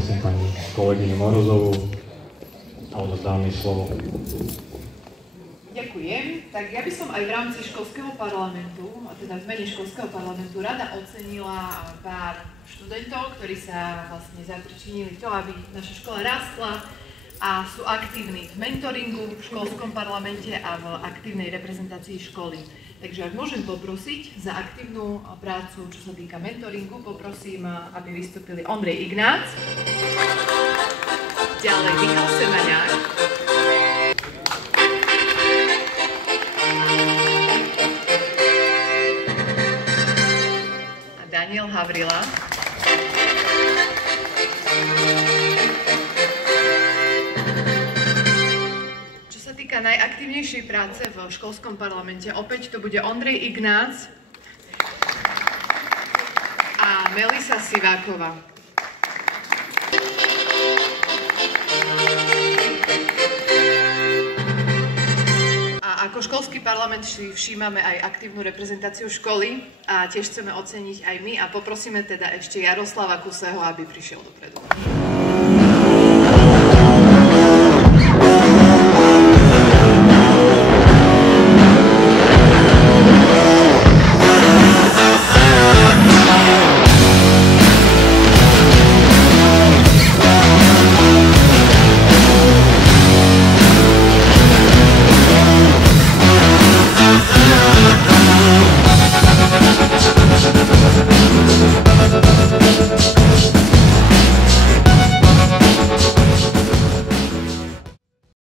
poprosím pani kolegyňu Morozovú a odovzdám jej slovo. Ďakujem. Tak ja by som aj v rámci školského parlamentu, a teda v mene školského parlamentu, rada ocenila pár študentov, ktorí sa vlastne zapričinili to, aby naša škola rástla a sú aktívni v mentoringu v školskom parlamente a v aktívnej reprezentácii školy. Takže ak môžem poprosiť za aktívnu prácu, čo sa týka mentoringu, poprosím, aby vystúpili Ondrej Ignác, ďalej Michal Semeniak, a Daniel Havrila. Najaktívnejšej práce v školskom parlamente opäť to bude Ondrej Ignác a Melisa Siváková. A ako školský parlament si všímame aj aktívnu reprezentáciu školy a tiež chceme oceniť aj my a poprosíme teda ešte Jaroslava Kuseho, aby prišiel dopredu.